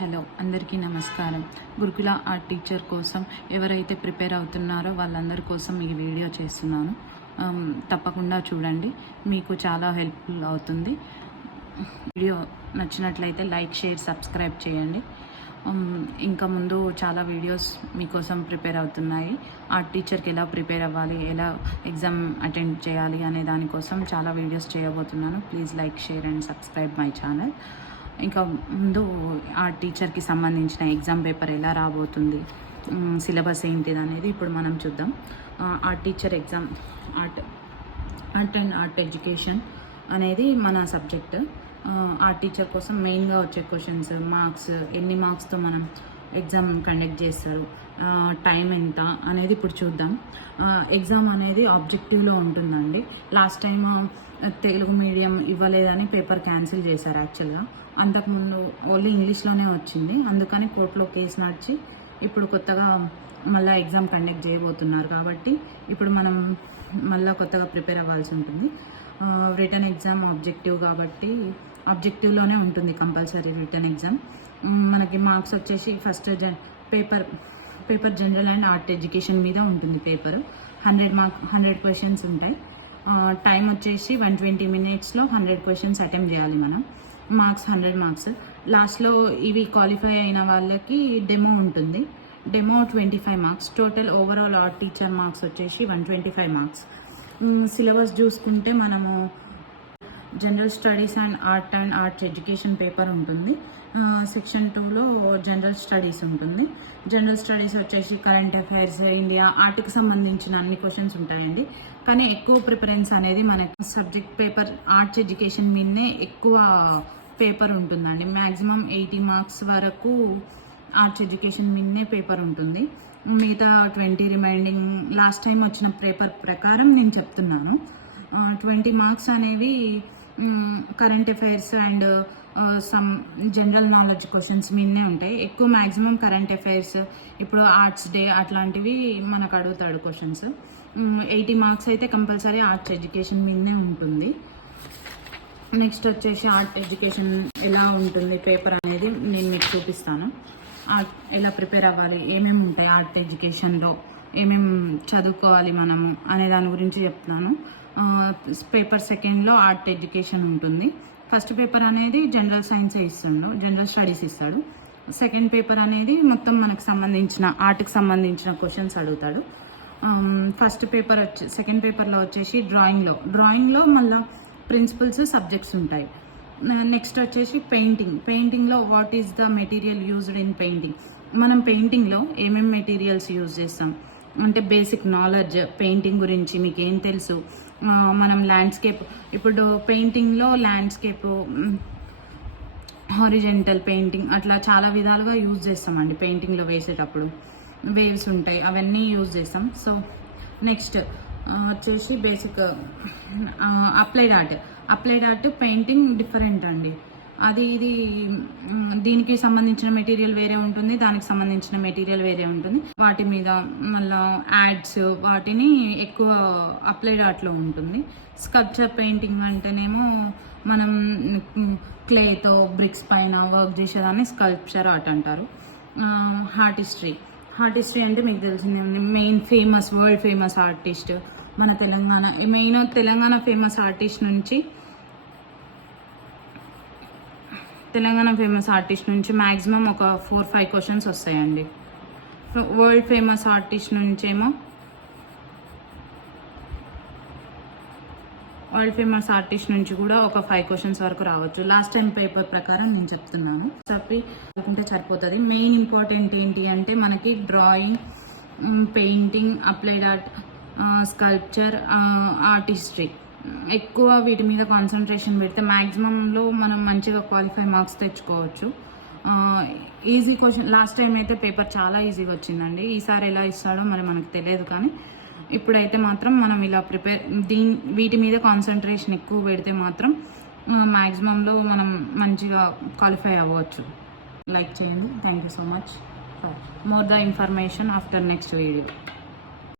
Hello అందరికీ నమస్కారం. గురుకుల ఆర్ట్ టీచర్ కోసం ఎవరైతే ప్రిపేర్ అవుతున్నారో వాళ్ళందరి కోసం ఈ వీడియో చేస్తున్నాను. తప్పకుండా చూడండి, మీకు చాలా హెల్ప్ఫుల్ అవుతుంది. వీడియో నచ్చినట్లయితే లైక్, షేర్, సబ్స్క్రైబ్ చేయండి. ఇంకా ముందు చాలా వీడియోస్ మీకోసం ప్రిపేర్ అవుతున్నాయి. ఆర్ట్ టీచర్కి ఎలా ప్రిపేర్ అవ్వాలి, ఎలా ఎగ్జామ్ అటెండ్ చేయాలి అనే దానికోసం చాలా వీడియోస్ చేయబోతున్నాను. Please like, share and subscribe my channel. ఇంకా ముందు ఆర్ట్ టీచర్కి సంబంధించిన ఎగ్జామ్ పేపర్ ఎలా రాబోతుంది, సిలబస్ ఏంటిది అనేది ఇప్పుడు మనం చూద్దాం. Art teacher exam, art and art education అనేది మన సబ్జెక్ట్. ఆర్ట్ టీచర్ కోసం మెయిన్గా వచ్చే క్వశ్చన్స్, మార్క్స్, ఎన్ని మార్క్స్తో మనం ఎగ్జామ్ కండక్ట్ చేస్తారు, టైం ఎంత అనేది ఇప్పుడు చూద్దాం. ఎగ్జామ్ అనేది ఆబ్జెక్టివ్లో ఉంటుందండి. లాస్ట్ టైం తెలుగు మీడియం ఇవ్వలేదని పేపర్ క్యాన్సిల్ చేశారు. యాక్చువల్గా అంతకుముందు ఓన్లీ ఇంగ్లీష్లోనే వచ్చింది, అందుకని కోర్టులో కేసు నడిచి ఇప్పుడు కొత్తగా మళ్ళీ ఎగ్జామ్ కండక్ట్ చేయబోతున్నారు. కాబట్టి ఇప్పుడు మనం మళ్ళీ కొత్తగా ప్రిపేర్ అవ్వాల్సి ఉంటుంది. రిటర్న్ ఎగ్జామ్ ఆబ్జెక్టివ్ కాబట్టి ఆబ్జెక్టివ్లోనే ఉంటుంది కంపల్సరీ రిటర్న్ ఎగ్జామ్. మనకి మార్క్స్ వచ్చేసి first paper general and art education మీద ఉంటుంది. పేపర్ 100 క్వశ్చన్స్ ఉంటాయి. టైం వచ్చేసి 120 minutesలో 100 క్వశ్చన్స్ అటెంప్ట్ చేయాలి మనం. Marks 100 marks. లాస్ట్లో ఇవి క్వాలిఫై అయిన వాళ్ళకి డెమో ఉంటుంది. Demo 25 marks. Total overall art teacher marks వచ్చేసి 125 మార్క్స్. సిలబస్ చూసుకుంటే మనము general studies and art education paper ఉంటుంది. సెక్షన్ 2లో జనరల్ స్టడీస్ ఉంటుంది. జనరల్ స్టడీస్ వచ్చేసి కరెంట్ అఫైర్స్, ఇండియా, ఆర్ట్కి సంబంధించిన అన్ని క్వశ్చన్స్ ఉంటాయండి. కానీ ఎక్కువ ప్రిఫరెన్స్ అనేది మనకి సబ్జెక్ట్ పేపర్ ఆర్ట్స్ ఎడ్యుకేషన్ మీదనే ఎక్కువ పేపర్ ఉంటుందండి. మ్యాక్సిమం 80 మార్క్స్ వరకు ఆర్ట్స్ ఎడ్యుకేషన్ మీదనే పేపర్ ఉంటుంది. మిగతా 20 రిమైండింగ్ లాస్ట్ టైం వచ్చిన పేపర్ ప్రకారం నేను చెప్తున్నాను. 20 మార్క్స్ అనేవి current affairs and some general knowledge questions మీదనే ఉంటాయి. ఎక్కువ మ్యాక్సిమం కరెంట్ అఫైర్స్, ఇప్పుడు ఆర్ట్స్ డే అట్లాంటివి మనకు అడుగుతాడు క్వశ్చన్స్. 80 మార్క్స్ అయితే కంపల్సరీ ఆర్ట్స్ ఎడ్యుకేషన్ మీదనే ఉంటుంది. నెక్స్ట్ వచ్చేసి ఆర్ట్ ఎడ్యుకేషన్ ఎలా ఉంటుంది పేపర్ అనేది నేను మీకు చూపిస్తాను. ఎలా ప్రిపేర్ అవ్వాలి, ఏమేమి ఉంటాయి ఆర్ట్ ఎడ్యుకేషన్లో, ఏమేమి చదువుకోవాలి మనము అనే దాని గురించి చెప్తున్నాను. పేపర్ సెకండ్లో ఆర్ట్ ఎడ్యుకేషన్ ఉంటుంది. ఫస్ట్ పేపర్ అనేది జనరల్ సైన్సే ఇస్తాడు, జనరల్ స్టడీస్ ఇస్తాడు. సెకండ్ పేపర్ అనేది మొత్తం మనకు సంబంధించిన ఆర్ట్కి సంబంధించిన క్వశ్చన్స్ అడుగుతాడు. సెకండ్ పేపర్లో వచ్చేసి డ్రాయింగ్లో మళ్ళీ ప్రిన్సిపల్స్, సబ్జెక్ట్స్ ఉంటాయి. నెక్స్ట్ వచ్చేసి పెయింటింగ్లో what is the material used in painting. మనం పెయింటింగ్లో ఏమేమి మెటీరియల్స్ యూజ్ చేస్తాం అంటే బేసిక్ నాలెడ్జ్ పెయింటింగ్ గురించి మీకు ఏం తెలుసు. మనం ల్యాండ్స్కేప్, ఇప్పుడు పెయింటింగ్లో ల్యాండ్స్కేప్, హారిజెంటల్ పెయింటింగ్ అట్లా చాలా విధాలుగా యూజ్ చేస్తామండి. పెయింటింగ్లో వేసేటప్పుడు వేవ్స్ ఉంటాయి, అవన్నీ యూజ్ చేస్తాం. సో నెక్స్ట్ వచ్చేసి basic applied art painting different అండి. ఇది దీనికి సంబంధించిన మెటీరియల్ వేరే ఉంటుంది, దానికి సంబంధించిన మెటీరియల్ వేరే ఉంటుంది. వాటి మీద మళ్ళీ యాడ్స్ వాటిని ఎక్కువ అప్లైడ్ ఆర్ట్లో ఉంటుంది. స్కల్ప్చర్ పెయింటింగ్ అంటేనేమో మనం క్లేతో బ్రిక్స్ పైన వర్క్ చేసేదాన్ని స్కల్ప్చర్ ఆర్ట్ అంటారు. ఆర్ట్ హిస్టరీ అంటే మీకు తెలిసిందే, వరల్డ్ ఫేమస్ ఆర్టిస్ట్ మన తెలంగాణ ఫేమస్ ఆర్టిస్ట్ నుంచి మ్యాక్సిమం ఒక 4-5 క్వశ్చన్స్ వస్తాయండి. వరల్డ్ ఫేమస్ ఆర్టిస్ట్ నుంచి కూడా ఒక 5 క్వశ్చన్స్ వరకు రావచ్చు. లాస్ట్ టైం పేపర్ ప్రకారం నేను చెప్తున్నాను, అనుకుంటే సరిపోతుంది. మెయిన్ ఇంపార్టెంట్ ఏంటి అంటే మనకి drawing, painting, applied art, sculpture, art history ఎక్కువ వీటి మీద కాన్సన్ట్రేషన్ పెడితే మ్యాక్సిమంలో మనం మంచిగా క్వాలిఫై మార్క్స్ తెచ్చుకోవచ్చు. ఈజీ క్వశ్చన్ లాస్ట్ టైం అయితే పేపర్ చాలా ఈజీగా వచ్చిందండి. ఈసారి ఎలా ఇస్తాడో మరి మనకు తెలియదు, కానీ ఇప్పుడైతే మాత్రం మనం ఇలా వీటి మీద కాన్సన్ట్రేషన్ ఎక్కువ పెడితే మాత్రం మ్యాక్సిమంలో మనం మంచిగా క్వాలిఫై అవ్వచ్చు. లైక్ చేయండి. Thank you so much for more the information after next video.